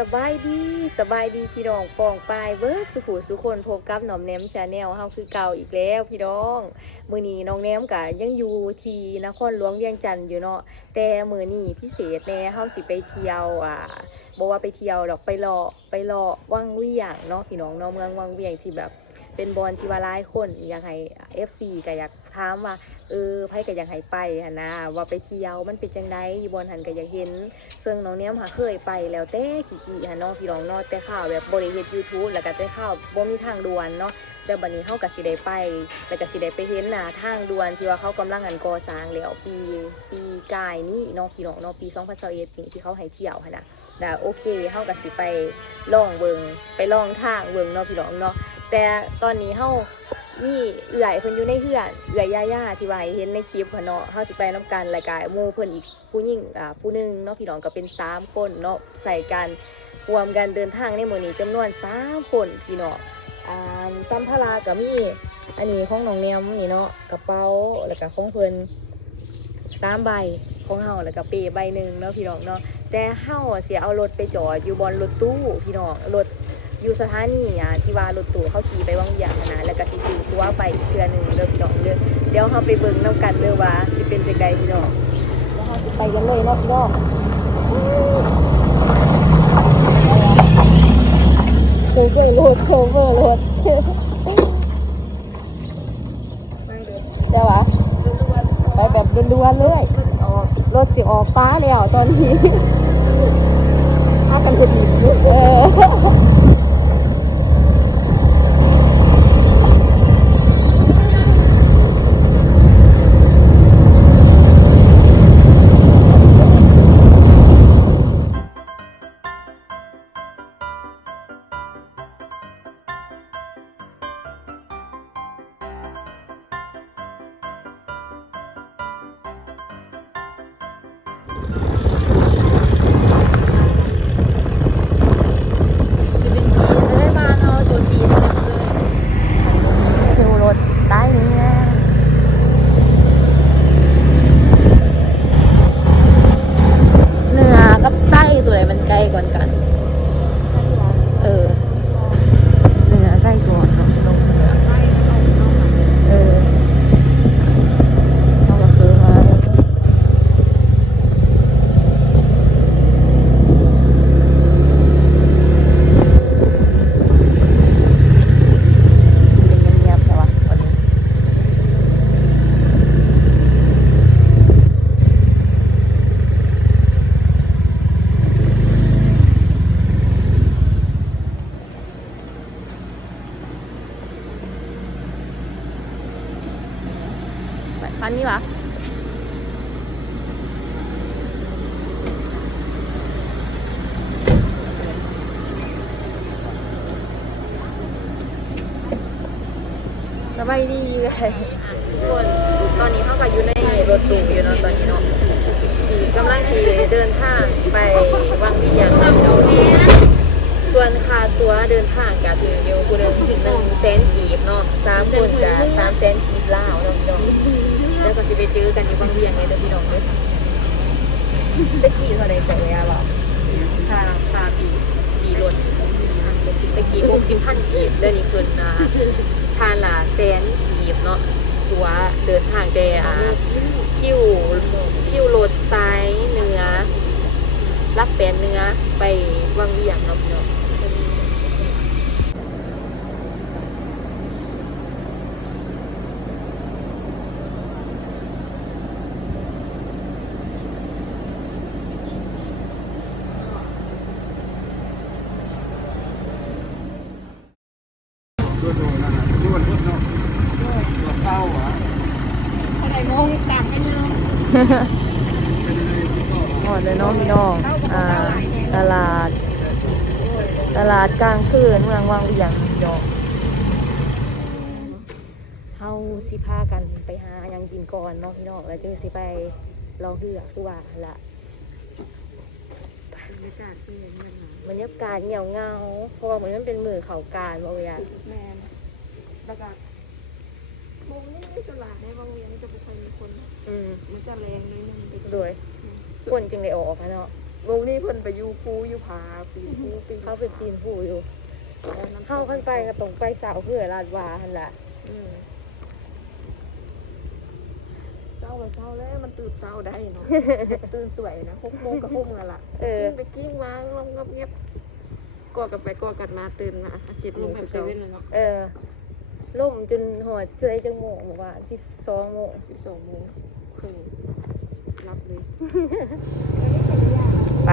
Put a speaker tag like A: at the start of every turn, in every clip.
A: สบายดีสบายดีพี่น้องปองปายเบิร์สุขุสุคนพบกับหนอมแนมชาแนลเฮาคือเก่าอีกแล้วพี่น้องมือนี้น้องแนมกะยังอยู่ที่นครหลวงเวียงจันทน์อยู่เนาะแต่มือนี้พิเศษแน่เฮาสิไปเที่ยวอ่าบ่ว่าไปเที่ยวดอกไปรอไปรอวังเวียงเนาะพี่น้องเนาะเมืองวังเวียงที่แบบเป็นบอลที่ว่าหลายคนอยากให้ FC ก็อยาก ถามว่าเออไผก็อยากให้ไปหั่นะว่าไปเที่ยวมันเป็นจังไดอยู่บอลหันก็อยากเห็น ซึ่งน้องเนี้ยหาเคยไปแล้วแต่กี่กี่ฮะน้องพี่น้องนาะแต่ข่าวแบบบริเฮ็ด YouTube แล้วก็แต่ข่าวบ่มีทางด่วนเนาะแต่บัดนี้เฮาก็สิได้ไปแล้วก็สิได้ไปเห็นหน้าทางด่วนที่ว่าเขากำลังอันก่อสร้างแล้วปีปีกายนี้เนาะพี่น้องเนาะปี2021นี่ที่เขาให้เที่ยวหั่นน่ะแต่โอเคเฮาก็สิไปล่องเบิงไปล่องทางเบิงเนาะพี่น้องเนาะแต่ตอนนี้เฮา มีเอื่อยเพิ่นอยู่ในเฮือนเอื่อยย่าๆที่ว่าให้เห็นในคลิปหั้นเนาะเฮาสิไปนํกันรายการหมู่เพิ่นอีกผู้หญิงอ่าผู้หนึ่งเนาะพี่น้องก็เป็นสามคนเนาะใส่กันรวมกันเดินทางในมู่นี้จำนวนสามคนพี่น้องอ่าสัมภาระก็มีอันนี้ของน้องแนมนี่เนาะกระเป๋าแล้วก็ของเพิ่นสามใบของเฮาแล้วก็เปใบหนึ่งเนาะพี่น้องเนาะแต่เฮาอะสิเอารถไปจอดอยู่บนรถตู้พี่น้องรถ อยู่สถานีอะที่ว่ารถตู้เขาขี่ไปวังเวียงหั้นนะแล้วก็สิซื้อตัวไปอีกเทื่อหนึงเด้อพี่น้องเด้อเดี๋ยวเฮาไปเบิ่งนํกันเด้อว่าสิเป็นจังไดพี่น้องแล้วเราจะไปกันเลยนะพี่น้องโคเวอร์โหลดโคเวอร์โหลดเดี๋ยววะไปแบบรัวๆเลยออกรถสิออกฟ้าแล้วตอนนี้ถ้ากันจะดีเออ คันนี้วะสบายดีเลยทุกคนตอนนี้เขาก็อยู่ในรถตู้อยู่เนาะตอนนี้เนาะที่กำลังที่เดินทางไปวังเวียงเนาะส่วนค่าตัวเดินทางก็ถืออยู่คนหนึ่งถึงหนึ่งแสนกีบเนาะสามคนจะสามแสนกีบลาวเนาะพี่น้องแล้วก็สิไปเจอกันอยู่วังเวียงเลยเด้อพี่น้องเด้อ ตะกี้เท่าไหร่ก่อนเลยอะบอกค่าค่าปีปีรถตะกี้หกสิบพันกีบเดี๋ยวนี้ขึ้นนะทานละแสนกีบเนาะตัวเดินทางแต่อ่าคิวคิวโรดซ้ายเนื้อรับแปนเนื้อไปวังเวียงเนาะ พี่เนาะหอดเลยเนาะพี่น้องอ่าตลาด ตลาดกลางคืนเมืองวังเวียงพี่น้องเฮาสิพากันไปหาหยังกินก่อนเนาะพี่น้องแล้วจึงสิไปลองเหือคือว่าหั่นละบรรยากาศเงียวเงาเพราะว่าเหมือนมันเป็นมือเขาการบ่เวียน
B: แมนแล้วก็ มุมนี่ไม่ตลาดในบางเวียนจะไม่ค่อยมีคน
A: อืม
B: มันจะแรงนิดนึง
A: โดยคนจึงได้ออกมาเนาะ
B: แวงนี้เพิ่นไปอยู่ภูอยู่ผาปีนภูปีน
A: เขาเป็นปีนผู้อยู่เข้าขั้นไปก็ตรงไปเสาเพื่อลาดวาหันละ
B: อืมเศร้าเลยเศร้าแล้วมันตื่นเศร้าได้เนาะตื่นสวยนะหกโมงกับหกนั่นล่ะ
A: เออ
B: กิ้งไปกิ้งวางลงงับเงียบกอดกันไปกอดกันมาตื่นมาเจ็ดโมงคือเก่า
A: เออ ล่มจนหอดเสื้อจังโมงบอกว่าสิบสองโมง
B: สิบสองโมงครึ่งรับเลย
A: ไป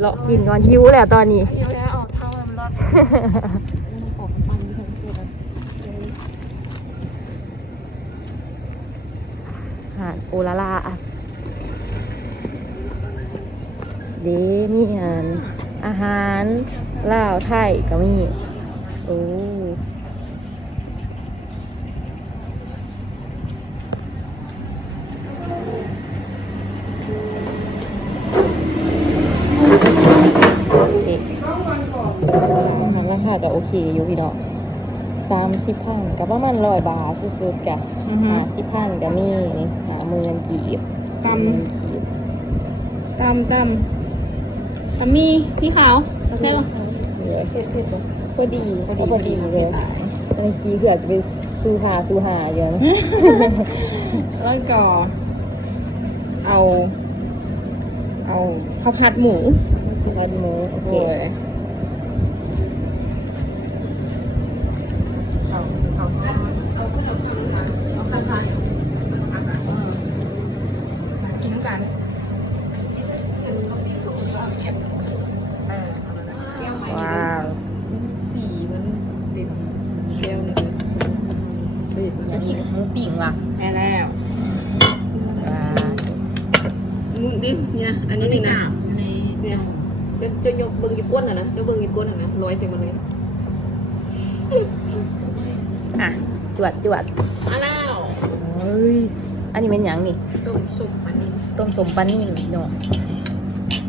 A: เลาะกินก่อนหิวแล้วตอนนี้
B: เดี๋ยวแล้วออกเท่ามันรอดออกมันทั้งตัว
A: อาหารโอลาลาอะเดมีอาหารอาหารลาวไทยก็มีโอ้าก็โอเคอยู่พี่ดอกสามสิบพันกับประมาณร้อยบาทสุดๆกะ
C: อือฮึ
A: หาสิบพันก็มีหาหมื่นกีบ
C: ต
A: หมื่นกีบำ
C: ตำตำตำมีพี่ขาวโอเคหรอ
A: เหลือเผ็ดๆบ่พอดีพอดีพอดีเลยในซีเผื่อจะไปซูหาซูหาอยู่นะ
C: แล้วก็ เอา เอาข้าวผัดหมู
A: ซูหาหมูโอเค
C: โอ้ย
B: เอาเอาเอาผู้ชมเอาสักพัก
C: กัน
B: แก้วใหม่
A: ว้าว
B: มันสีมันเต็มแก้วเลย
A: อันนี้หมูปิ่งว่ะ
C: แม่แล้ว
A: ว้
B: งดิเนี่ยอันนี้นี่นะเนี่ยจะจะยกเบิ้งยี่ก้นอะนะจะเบิ้งยี่ก้นอะนะร้อยเต็มมาเลย
A: อะจวดจวด
B: มาแล้ว
A: เฮ้ย นนี้เป็นหยังนี่
B: ต้มสุกอันนี้
A: ต้มสมปลานิ่นเนาะ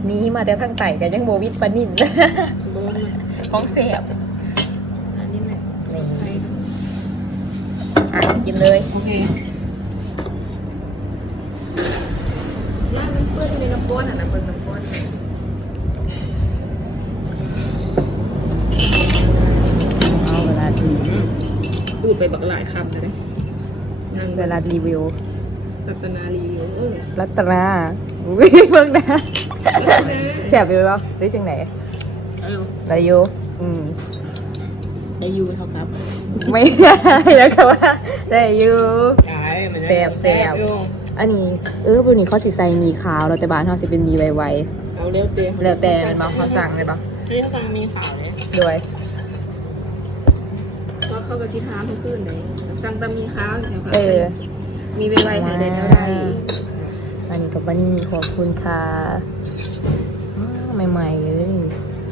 A: มีมาแต่ทางไต่กันยังโมวิดปลานิ่น
B: โบนมา
A: ของเสียบ
B: อันนี้แหละ
A: นี่
B: ไป
A: อะกินเลย
C: โอเค
B: ย่ามันเปื้อนในน้ำก้นอะนะเบิ้งน้ำก้น
A: เอาเวลาที
B: พูดไปบักหลายคำเลยนาง
A: เวลารีวิว
B: รัตนารีวิวเออ
A: รัตนาอุ้ยเบิ่งนะแสบอยู่เหรอหรือจังไหน
B: เออ
A: ได้อยู่อืม
B: ได้ยูเท่ากับ
A: ไม่ได้แล้วก็ว่าได้อยู่
C: ใช่มัน
A: แซ่บแซ่บอันนี้เออบนนี้เขาสิใส่หมีขาวเราแต่บ้านเขาสิเป็นหมีไว
B: เอาเร็วเต็ม
A: ๆแล้วแต่เป็นบางเขาสั่งเลยปะ
C: ที่เขาสั่งมีขาวเลย
A: ด้วย
B: ก็เข้าไปชิทามทุกคืนเลยสั่งตามีข้าวเดี๋ยวค่ะ
A: เออ
B: มีไวๆให้ได้แนวได้
A: อันนี้กับวันนี้ขอบคุณค่ะอ้าวใหม่ๆเลย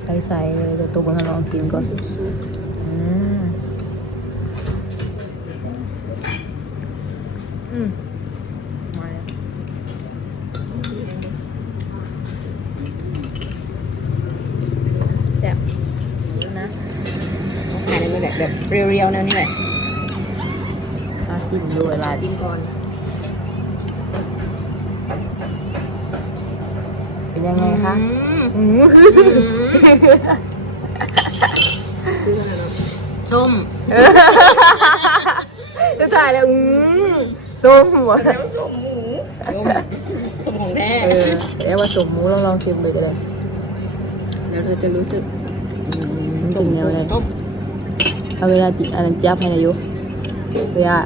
A: ใสๆเลยเดี๋ยวตัวบนลองกินก่อนอืมอืมมาแล้วแซ่บนะ
C: ขายในแบบแบบเรียวๆแนวนี้แหละ
A: อาซิมดูเวลา
B: ชิมก่อน
A: เป็นยังไงคะ
C: อืม
A: อืม
B: ซื้อขนาดนั้น
C: ส้ม
A: จะถ่ายแล้วอืมส้มหัว
B: แล้วส้มหมู
C: ส้มส้มของแท้
A: เออเดี๋ยวว่าสมมูลองลองชิมเลยก็ได้
B: แล้วเธอจะรู้สึก
A: อืมเป็นยังไง
C: ต้ม
A: เอาเวลาจิอันนั้นจับให้นายยุเวลา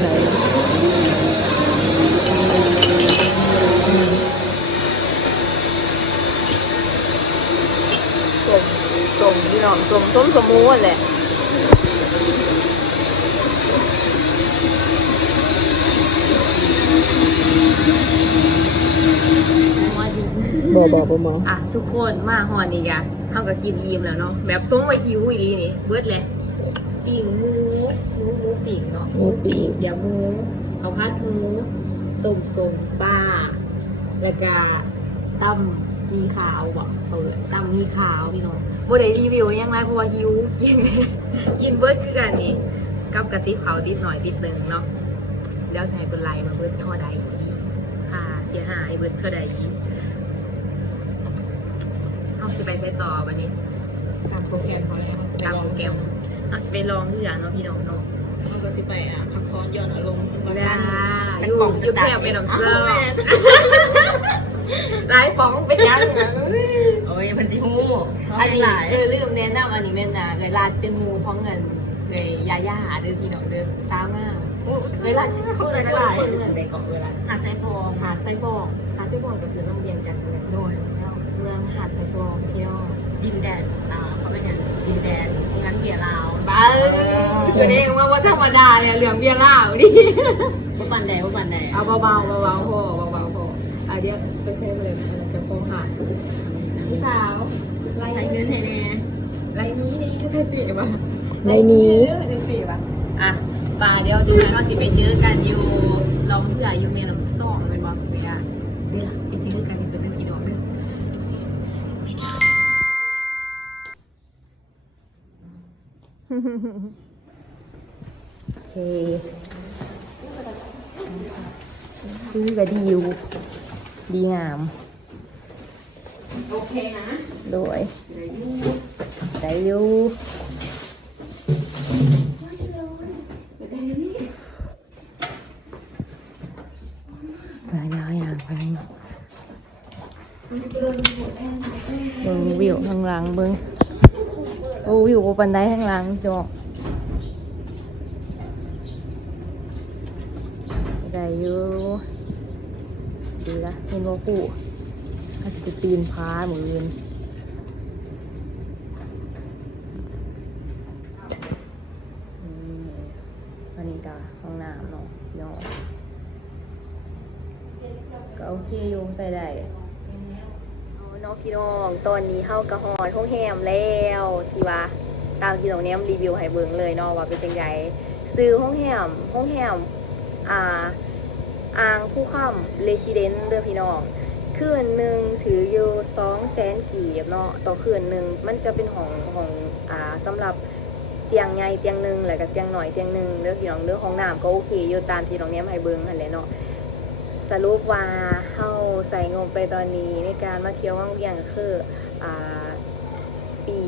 A: ไหนสมสมพี่ น้องสมส้มสมมูนแหละ
C: บ่บ่บ่บ่
A: อะทุกคนมาฮอนอีกอะเท่ากับกินอิ่มแล้วเนาะแบบส้มไวคิวอีลีนี่ เบิดเลยปิ่งหมูหมูหมูปิ่งเนาะหมูปิ่งเสียหมูข้าวผัดหมูต้มส้มปลาแล้วก็ตำมีขาวบ่เปิดตำมีขาวพี่น้อง บ่ได้รีวิวหยังไรเพราะว่าหิวกิน กินเบิดคือกันนี่กับกระติบเขาวติบหน่อยติบหนึ่งเนาะแล้วใช้เป็นไรมาเบิดเท่อใดหาค่าเสียหายเบิดเท่าใดเอาสิไปใช้ต่อวันนี้
B: ตามโปรแกรมเขาแล้ว
A: ตามโปรแกรมเอาสิไปลองเหือเนาะพี่น้องเนาะ
B: เขาก็สิไปอะพักผ่อนหย่อนอารมณ์มา
A: ได้
B: สั้น
A: อยู่อยู่แค่เป็นน้ำเสื้อ ไล่ป๋องไปยังนะ
B: โอ้ยมันสิฮู้
A: อันนี้เออลืมแนะนำอันนี้แม่นนะเลยร้านเป็นหมูพร้อมเงินเลยยาย่าเด้อพี่น้องเด้อซ้ามากเลยร้าน
B: เข้าใจ
A: ค
B: หลาย
A: นเงินในเกาะเลยร้าน
B: หาไซฟอง
A: หาดไซบองหาดไซบองก็คือน้ำเบียงกันเลย
B: โดย
A: เมืองหาดไซบองพี่น้อง
B: ดินแดนอ่าเขาเรียกอย่างดินแดนงั้นเบียร์ลาว
A: บ้าแสดงว่าว่าธรรมดาเนี่ยเหลืองเบียร์เหล้าดิ
B: ว่าปันแดงว่าปันแดง
A: เอาเบาๆเบาๆพอ เบาๆพออะเดี๋ยวไปเซ็นเลยนะจะโปงหาดพี่สาวไล่
B: ให้เงินให้แน่
A: ไล่นี้นี่จะสี่ป่ะไล่นี้จะสี่ป่ะอะป่าเดี๋ยวจุดนั้นเราสิไปเจอกันอยู่ลองเพื่ออยู่เมียน้ำซ่องเป็นว่าเวียเดี๋ยวไปเจอกันอยู่เป็นพี่น้องเด้อโอเคคือก็ดีอยู่ ดีงาม
B: โอเคนะ
A: โดยได้อยู่มายาวอย่างไปเบิ่งวิวข้างหลังเบิ่งโอ้วิวบนบันไดข้างหลังจอกได้อยู่ ดีละเห็นว่าปู่ถ้าจะไปปีนพาหมื่นอันนี้ก็ห้องน้ำเนาะเนาะก็โอเคอยู่ใส่ได้เอาเนาะพี่น้องตอนนี้เฮากระหอดห้องแฮมแล้วที่ว่าตามที่น้องนี้ยรีวิวให้เบิ่งเลยเนาะว่าเป็นจังไดซื้อห้องแฮมห้องแฮมอ่า อ่างผู้ค่ำเรซิเดนเด้อพี่น้องคืนหนึ่งถืออยู่สองแสนกีบเนาะต่อคืนหนึ่งมันจะเป็นของของอ่าสำหรับเตียงใหญ่เตียงหนึ่งแล้วก็เตียงหน่อยเตียงหนึ่งเรื่อพี่น้องเรื่องของน้ำก็โอเคอยู่ตามที่น้องเนี้ยให้เบิ้งหันแหละเนาะสรุปว่าเฮาใส่งบไปตอนนี้ในการมาเที่ยวว่างเวียงก็คืออ่าปี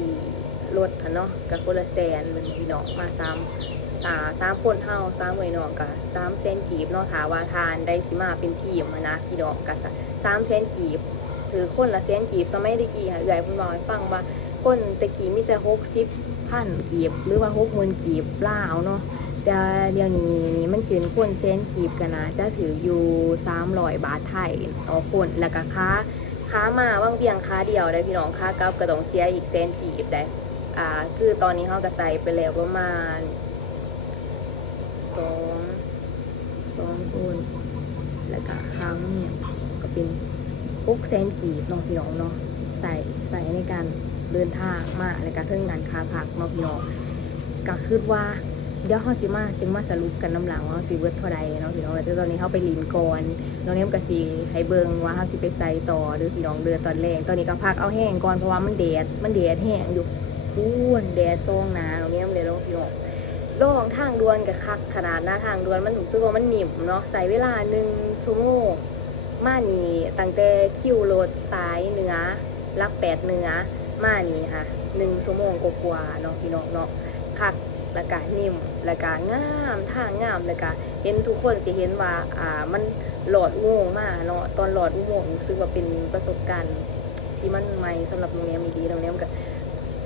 A: รถเนาะกับคนละแสนเหมือนพี่น้องมาซ้ำ อ่าสามคนเฮาสามหน่วยน้องกับสามเซนกีบเนาะถาว่าทานได้สิมาเป็นทีมนะพี่น้องกับสามเซนจีบ ถือคนละเซนจีบสมัยตะกี้ค่ะเอื่อยพุ่นบอกให้ฟังว่าคนตะกี้มีแต่หกสิบพันจีบ หรือว่าหกหมื่นจีบล่าเนาะแต่เดี๋ยวนี้มันขึ้นคนเซนจีบกันนะจะถืออยู่สามร้อยบาทไทยต่อคนแล้วก็ค้าค้ามาว่างเพียงค้าเดียวได้พี่น้องค้ากลับก็ต้องเสียอีกเซนจีบได้อ่าคือตอนนี้เขาก็ใสไปแล้วประมาณ สองสองคนแล้วก็ค้างเนี่ยก็เป็นหกแสนกีบเนาะพี่น้องเนาะใส่ใส่ในการเดินทางมาในการเทิงงานค้าพักเนาะพี่น้องก็คือว่าเดี๋ยวเฮาสิมาจึงมาสรุปกันน้ำหลังว่าเฮาสิเบิดเท่าใดเนาะพี่น้องแต่ตอนนี้เฮาไปลินก่อนน้องเนมก็สิให้เบิ่งว่าเฮาสิไปใส่ต่อหรือพี่น้องเดือตอนแรกตอนนี้ก็พักเอาแห้งก่อนเพราะว่ามันแดดมันแดดแห้งอยู่อ้วนแดดซองหนาน้องเนมเลยเนาะพี่น้อง ลองทางด่วนกับคักขนาดหน้าทางด่วนมันรู้สึกว่ามันหนิ่มเนาะใส่เวลาหนึ่งชั่วโมงมานี่ตั้งแต่คิวรถสายเหนือลักแปดเหนือมานี่ค่ะหนึ่งชั่วโมงกว่าเนาะพี่น้องเนาะคักแล้วก็นิ่มแล้วก็งามทางงามแล้วก็เห็นทุกคนสิเห็นว่าอ่ามันหลอดอุโมงมากเนาะตอนหลอดอุโมงค์รู้สึกว่าเป็นประสบการณ์ที่มันใหม่สำหรับโรงเรียนมีดีโรงเรียนมันก็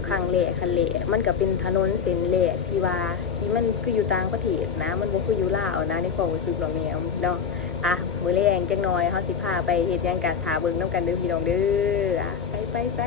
A: ครั้งแรกคันแรกมันก็เป็นถนนเส้นแรกที่ว่าที่มันคืออยู่ต่างประเทศนะ มันบ่คืออยู่ลาวนะในความรู้สึกเรงเรียเนาะอะมือแรงจังน้อยเฮาสิพาไปเฮ็ดหยังกันถาเบิ่งน้ำกันเด้อพี่น้องเด้ออะไปไปไป